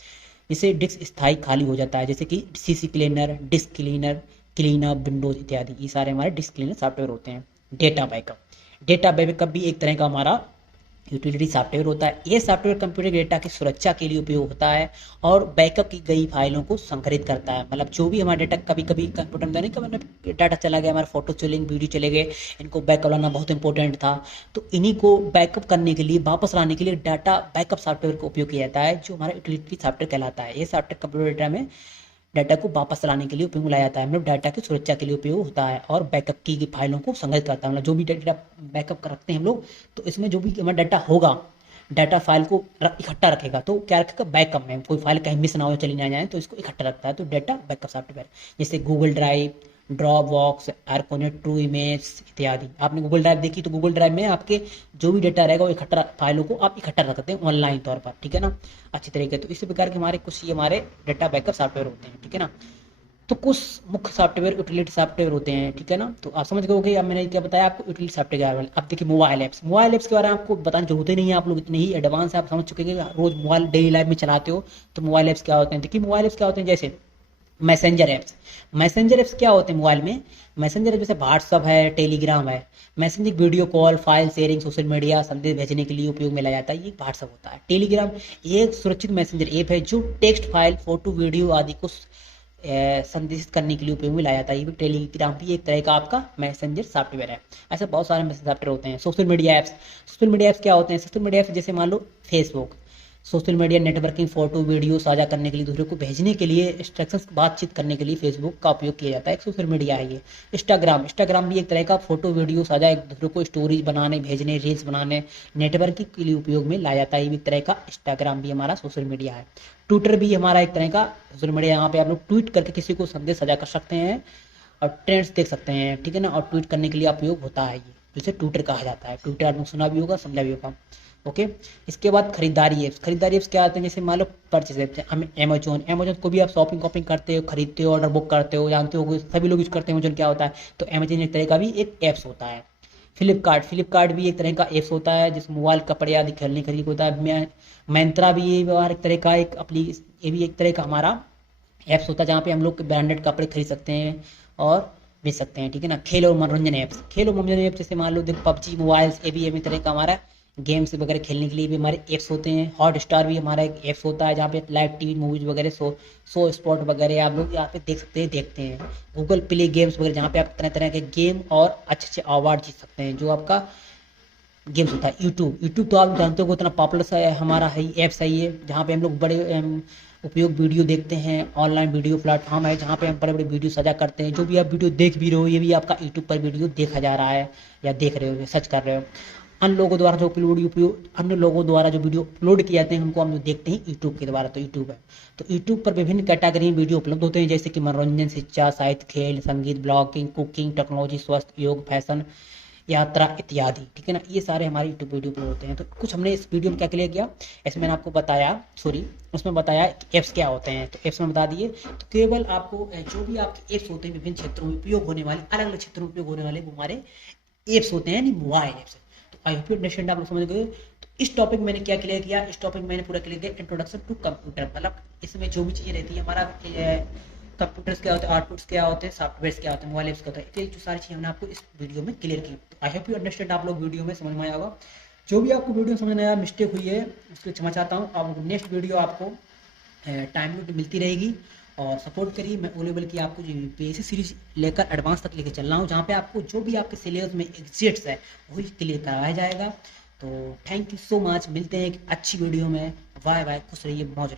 जिससे डिस्क स्थायी खाली हो जाता है, जैसे कि CCleaner, disk cleaner, cleanup, Windows इत्यादि, ये सारे हमारे डिस्क क्लीनर सॉफ्टवेयर होते हैं। डेटा बैकअप भी एक तरह का हमारा यूटिलिटी सॉफ्टवेयर होता है। ये सॉफ्टवेयर कंप्यूटर डेटा की सुरक्षा के लिए उपयोग होता है और बैकअप की गई फाइलों को संग्रहित करता है। मतलब जो भी हमारा डेटा, कभी कभी कंप्यूटर में नहीं, कभी डाटा चला गया, हमारे फोटो चले गए, वीडियो चले गए, इनको बैकअप लाना बहुत इंपॉर्टेंट था, तो इन्हीं को बैकअप करने के लिए, वापस लाने के लिए डाटा बैकअप सॉफ्टवेयर का उपयोग किया जाता है, जो हमारा यूटिलिटी सॉफ्टवेयर कहलाता है। ये सॉफ्टवेयर कंप्यूटर डेटा में डाटा को वापस लाने के लिए उपयोग में लाया जाता है, मतलब डाटा की सुरक्षा के लिए उपयोग होता है, और बैकअप की फाइलों को संग्रहित करता है। मतलब जो भी डाटा बैकअप रखते हैं हम लोग, तो इसमें जो भी हमारा डाटा होगा, डाटा फाइल को इकट्ठा रखेगा, तो क्या रखेगा, बैकअप में, कोई फाइल कहीं मिस ना हो, चली ना जाए, तो इसको इकट्ठा रखता है, तो डाटा बैकअप सॉफ्टवेयर, जैसे गूगल ड्राइव, ड्रॉप बॉक्स, आर्कोनेट, ट्रू इमेज इत्यादि। आपने गूगल ड्राइव देखी, तो गूगल ड्राइव में आपके जो भी डाटा रहेगा वो इकट्ठा, फाइलों को आप इकट्ठा रखते हैं ऑनलाइन तौर पर, ठीक है ना, अच्छी तरीके। तो इसी प्रकार के हमारे कुछ ये हमारे डाटा बैकअप सॉफ्टवेयर होते हैं, ठीक है ना। तो कुछ मुख्य सॉफ्टवेयर यूटिलिटी सॉफ्टवेयर होते हैं, ठीक है ना। तो आप समझ गए, अब मैंने क्या बताया आपको यूटिलिटी सॉफ्टवेयर के बारे में। अब देखिए मोबाइल ऐप्स के बारे में आपको बताने की जरूरत ही नहीं है, आप लोग इतने ही एडवांस है, आप समझ चुके हैं, रोज मोबाइल डेली लाइफ में चलाते हो, तो मोबाइल ऐप्स क्या होते हैं। देखिए मोबाइल ऐप्स क्या होते हैं, जैसे मैसेंजर ऐप्स क्या होते हैं मोबाइल में। मैसेंजर ऐप जैसे व्हाट्सअप है, टेलीग्राम है। Messenger video call, file sharing, social media संदेश भेजने के लिए उपयोग में लाया जाता है, ये व्हाट्सअप होता है। टेलीग्राम एक सुरक्षित मैसेंजर ऐप है जो टेक्स्ट फाइल, फोटो, वीडियो आदि को संदेशित करने के लिए उपयोग में लाया जाता है। ये भी टेलीग्राम भी एक तरह का आपका मैसेंजर सॉफ्टवेयर है। ऐसे बहुत सारे मैसेज सॉफ्टवेयर होते हैं। सोशल मीडिया ऐप्स क्या होते हैं? सोशल मीडिया ऐप्स जैसे मान लो Facebook, social media networking, photo video साझा करने के लिए, दूसरे को भेजने के लिए, इंस्ट्रक्शंस बातचीत करने के लिए फेसबुक का उपयोग किया जाता है। एक सोशल मीडिया है ये। इंस्टाग्राम भी एक तरह का फोटो वीडियो साझा, एक दूसरे को स्टोरीज बनाने, भेजने, रील्स बनाने, नेटवर्किंग के लिए उपयोग में लाया जाता है। ये भी एक तरह का इंस्टाग्राम भी हमारा सोशल मीडिया है। ट्विटर भी हमारा एक तरह का सोशल मीडिया। यहाँ पे आप लोग ट्वीट करके किसी को संदेश साझा कर सकते हैं और ट्रेंड्स देख सकते हैं, ठीक है ना। और ट्वीट करने के लिए उपयोग होता है ये, जिसे ट्विटर कहा जाता है। ट्विटर आपने सुना भी होगा, समझा भी होगा। ओके। इसके बाद खरीदारी एप्स क्या आते हैं? जैसे मान लो परचेज एप्स, हम अमेजोन को भी आप शॉपिंग वॉपिंग करते हो, खरीदते हो, ऑर्डर बुक करते हो, जानते हो सभी लोग यूज करते हैं अमेजोन। क्या होता है? तो अमेजोन एक तरह का भी एक ऐप्स होता है। फ्लिपकार्ट भी एक तरह का ऐप्स होता है, जिस मोबाइल कपड़े आदि खरीदने के लिए होता है। मैंत्रा भी ये एक तरह का ये भी एक तरह का हमारा ऐप्स होता है, जहाँ पे हम लोग ब्रांडेड कपड़े खरीद सकते हैं और बेच सकते हैं, ठीक है ना। खेल और मनोरंजन ऐप्स जैसे मान लो देखो पबजी मोबाइल्स, ये भी तरह का हमारा गेम्स वगैरह खेलने के लिए भी हमारे ऐप्स होते हैं। हॉट स्टार भी हमारा एक ऐप्स होता है, जहाँ पे लाइव टीवी मूवीज वगैरह शो स्पॉट वगैरह आप लोग यहाँ पे देखते हैं। गूगल प्ले गेम्स वगैरह, जहाँ पे आप तरह तरह के गेम और अच्छे अच्छे अवार्ड जीत सकते हैं, जो आपका गेम्स होता है। यूट्यूब तो आप जानते हो कितना पॉपुलर सा है हमारा है, ऐप्स है ये, जहाँ पे हम लोग बड़े उपयोग वीडियो देखते हैं। ऑनलाइन वीडियो प्लेटफॉर्म है, जहाँ पे हम बड़े बड़े वीडियो साझा करते हैं। जो भी आप वीडियो देख भी रहे हो, ये भी आपका यूट्यूब पर वीडियो देखा जा रहा है या देख रहे हो, सर्च कर रहे हो। अन्य लोगों द्वारा जो वीडियो अपलोड किए जाते हैं, उनको हम लोग देखते हैं यूट्यूब के द्वारा। तो यूट्यूब है, तो यूट्यूब पर विभिन्न कैटेगरी में वीडियो उपलब्ध होते हैं, जैसे कि मनोरंजन, शिक्षा, साहित्य, खेल, संगीत, ब्लॉगिंग, कुकिंग, टेक्नोलॉजी, स्वास्थ्य, योग, फैशन, यात्रा इत्यादि, ठीक है ना। ये सारे हमारे यूट्यूब वीडियो पर होते हैं। तो कुछ हमने इस वीडियो में क्या क्लियर किया, इसमें मैंने आपको बताया, उसमें बताया ऐप्स क्या होते हैं। तो ऐप्स में बता दिए। तो केवल आपको जो भी आपके ऐप्स होते हैं विभिन्न क्षेत्रों में उपयोग होने वाले, अलग अलग क्षेत्रों में उपयोग होने वाले, वो हमारे ऐप्स होते हैं, यानी मोबाइल ऐप्स। तो आई होप यू अंडरस्टैंड, आप लोग समझ गए। तो इस टॉपिक मैंने क्या क्लियर किया, इस टॉपिक मैंने पूरा क्लियर किया इंट्रोडक्शन टू कंप्यूटर। मतलब इसमें जो भी चीज़ें रहती है हमारा, कंप्यूटर्स क्या होते हैं, आउटपुट्स क्या होते हैं, सॉफ्टवेयर क्या होते हैं, मोबाइल एप्स क्या होता है, जो सारी चीज़ें हमने आपको इस वीडियो में क्लियर की। तो आई होप यू अंडरस्टैंड, आप लोग वीडियो में समझ में आया होगा। जो भी आपको वीडियो समझ में आया, मिस्टेक हुई है उसको क्षमा चाहता हूँ। अब नेक्स्ट वीडियो आपको टाइम मिलती रहेगी, और सपोर्ट करिए। मैं ओ लेवल की आपको जो बेसिक सीरीज लेकर एडवांस तक लेकर चल रहा हूँ, जहाँ पे आपको जो भी आपके सिलेबस में एग्जिट्स है वही क्लियर कराया जाएगा। तो थैंक यू सो मच, मिलते हैं एक अच्छी वीडियो में। बाय बाय, खुश रहिए, मौज